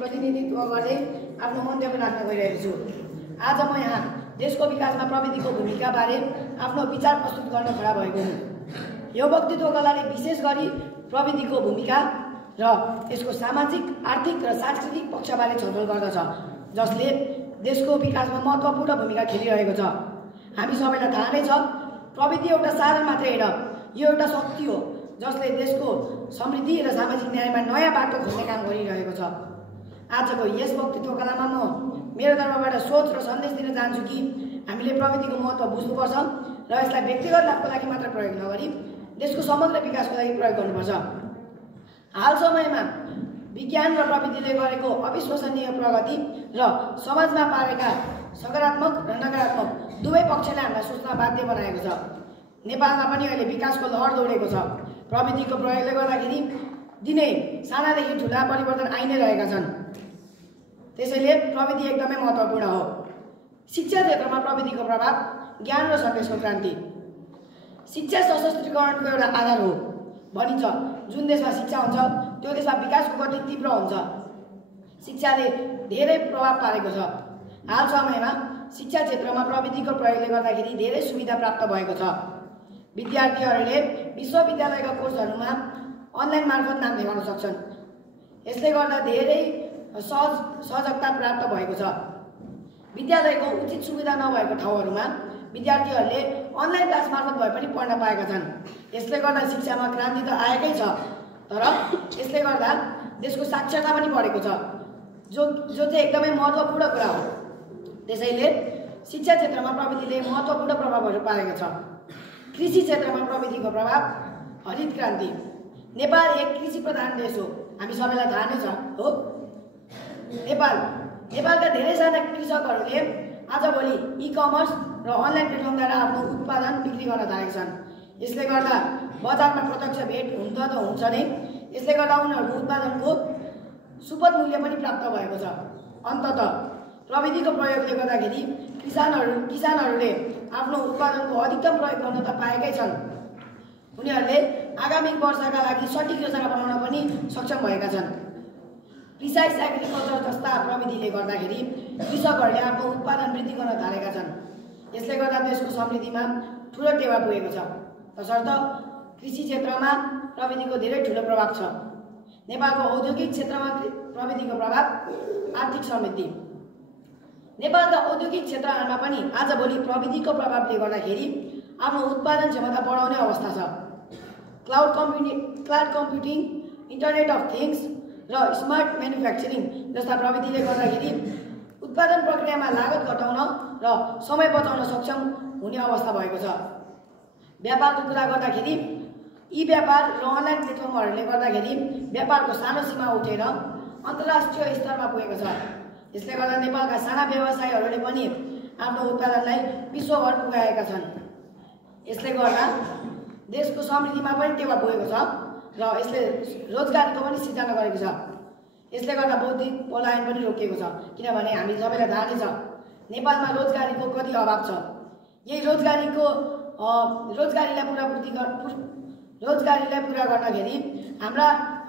प्रतिनिधित्व गर्दै आफ्नो मन्तव्य राख्न गइरहेको छु। आज म यहाँ देशको विकासमा प्रविधिको भूमिका बारे आफ्नो विचार प्रस्तुत गर्न खडा भएको हुँ। यो वक्तव्य कलाले विशेष गरी प्रविधिको भूमिका र यसको सामाजिक, आर्थिक र सांस्कृतिक पक्षबारे छलफल गर्दछ, जसले देशको विकासमा महत्त्वपूर्ण भूमिका खेलिरहेको छ। हामी सबैलाई थाहा नै छ, प्रविधि एउटा साधन मात्रै होइन, यो एउटा शक्ति हो जसले देशको समृद्धि र सामाजिक न्यायमा नयाँ बाटो खोज्ने काम गरिरहेको छ। आजको यस वक्तव्य कलामा म मेरो तर्फबाट सोच र सन्देश दिन चाहन्छु कि हामीले प्रविधिको महत्त्व बुझ्नुपर्छ र यसलाई व्यक्तिगत लाभको लागि मात्र प्रयोग नगरी देशको समग्र विकासको लागि प्रयोग गर्नुपर्छ। हाल समयमा विज्ञान र प्रविधिले गरेको अविश्वसनीय प्रगति र समाजमा पारेका सकारात्मक र नकारात्मक दुवै पक्षले हामीलाई सोच्न बाध्य बनाएको छ। नेपालमा पनि अहिले विकासको लहर दौडेको छ। प्रविधिको प्रयोगले गर्दाखेरि दिनै सानादेखि ठुला परिवर्तन आइ नै रहेका छन्। त्यसैले प्रविधि एकदमै महत्त्वपूर्ण हो। शिक्षा क्षेत्रमा प्रविधिको प्रभाव, ज्ञान र सन्देशको क्रान्ति। शिक्षा सशस्त्रीकरणको एउटा आधार हो भनिन्छ। जुन देशमा शिक्षा हुन्छ त्यो देशमा विकासको गति तीव्र हुन्छ। शिक्षाले धेरै प्रभाव पारेको छ। हाल समयमा शिक्षा क्षेत्रमा प्रविधिको प्रयोगले गर्दाखेरि धेरै सुविधा प्राप्त भएको छ। विद्यार्थीहरूले विश्वविद्यालयका कोर्सहरूमा अनलाइन मार्फत नाम लेखाउन सक्छन्। यसले गर्दा धेरै सहजता प्राप्त भएको छ। विद्यालयको उचित सुविधा नभएको ठाउँहरूमा विद्यार्थीहरूले अनलाइन क्लास मार्फत भए पनि पढ्न पाएका छन्। यसले गर्दा शिक्षामा क्रान्ति त आएकै छ, तर यसले गर्दा देशको साक्षरता पनि बढेको छ, जो चाहिँ एकदमै महत्त्वपूर्ण कुरा हो। त्यसैले शिक्षा क्षेत्रमा प्रविधिले महत्त्वपूर्ण प्रभावहरू पारेको छ। कृषि क्षेत्रमा प्रविधिको प्रभाव, हरित क्रान्ति। नेपाल एक कृषि प्रधान देश हो, हामी सबैलाई थाहा नै छ हो। नेपालका धेरै साना कृषकहरूले आजभोलि ई-कमर्स र अनलाइन प्लेटफर्मद्वारा आफ्नो उत्पादन बिक्री गर्न थालेका छन्। यसले गर्दा बजारमा प्रत्यक्ष भेट हुन्छ त हुन्छ नै, यसले गर्दा उनीहरूको उत्पादनको सुपथ मूल्य पनि प्राप्त भएको छ। अन्ततः प्रविधिको प्रयोगले गर्दाखेरि किसानहरूले आफ्नो उत्पादनको अधिकतम प्रयोग गर्न त पाएकै छन्, उनीहरूले आगामी वर्षका लागि सठिक योजना बनाउन पनि सक्षम भएका छन्। प्रिसाइज एग्रिकल्चर जस्ता प्रविधिले गर्दाखेरि कृषकहरूले आफ्नो उत्पादन वृद्धि गर्न थालेका छन्। यसले गर्दा देशको समृद्धिमा ठुलो टेवा पुगेको छ। तसर्थ कृषि क्षेत्रमा प्रविधिको धेरै ठुलो प्रभाव छ। नेपालको औद्योगिक क्षेत्रमा प्रविधिको प्रभाव, आर्थिक समृद्धि। नेपालका औद्योगिक क्षेत्रहरूमा पनि आजभोलि प्रविधिको प्रभावले गर्दाखेरि आफ्नो उत्पादन क्षमता बढाउने अवस्था छ। Cloud computing, internet of things र स्मार्ट म्यानुफ्याक्चरिङ जस्ता प्रविधिले गर्दाखेरि उत्पादन प्रक्रियामा लागत घटाउन र समय बचाउन सक्षम हुने अवस्था भएको छ। व्यापारको कुरा गर्दाखेरि ई-व्यापार र अनलाइन प्लेटफर्महरूले गर्दाखेरि व्यापारको सानो सीमा उठेर अन्तर्राष्ट्रिय स्तरमा पुगेको छ। यसले गर्दा नेपालका साना व्यवसायीहरूले पनि आफ्नो उत्पादनलाई विश्वभर पुर्याएका छन्। यसले गर्दा देशको समृद्धिमा पनि टेवा पुगेको छ र यसले रोजगारीको पनि सिर्जना गरेको छ। यसले गर्दा बौद्धिक पलायन पनि रोकिएको छ, किनभने हामी सबैलाई थाहा नै छ नेपालमा रोजगारीको कति अभाव छ। यही रोजगारीलाई पुरा गर्दाखेरि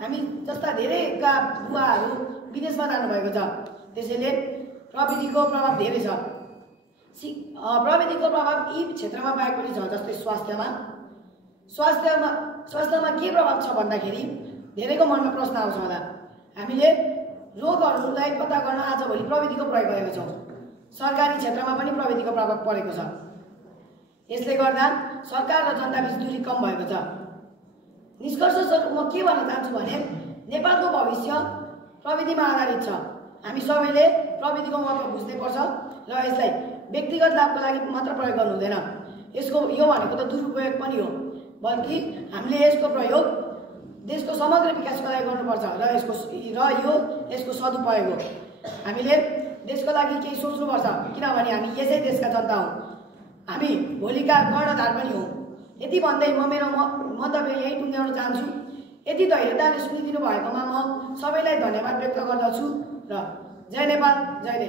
हामी जस्ता धेरैका बुवाहरू विदेशमा जानुभएको छ। त्यसैले प्रविधिको प्रभाव धेरै छ। प्रविधिको प्रभाव यी क्षेत्रमा बाहेक पनि छ, जस्तै स्वास्थ्यमा के प्रभाव छ भन्दाखेरि धेरैको मनमा प्रश्न आउँछ होला। हामीले रोगहरूलाई पत्ता गर्न आजभोलि प्रविधिको प्रयोग गरेका छौँ। सरकारी क्षेत्रमा पनि प्रविधिको प्रभाव परेको छ। यसले गर्दा सरकार र जनताबीच दूरी कम भएको छ। निष्कर्षस्वरूप म के भन्न चाहन्छु भने नेपालको भविष्य प्रविधिमा आधारित छ। हामी सबैले प्रविधिको महत्त्व बुझ्नुपर्छ र यसलाई व्यक्तिगत लाभको लागि मात्र प्रयोग गर्नु हुँदैन। यो भनेको त दुरुपयोग पनि हो, बल्कि हामीले यसको प्रयोग देशको समग्र विकासको लागि गर्नुपर्छ र यसको सदुपयोग हो। हामीले देशको लागि केही सोच्नुपर्छ, किनभने हामी यसै देशका जनता हौँ। हामी भोलिका कर्णधार पनि हौँ। यति भन्दै म मेरो मन्तव्य यही टुङ्ग्याउन चाहन्छु। यति धैर्यताले सुनिदिनु भएकोमा म सबैलाई धन्यवाद व्यक्त गर्दछु र जय नेपाल, जय देश।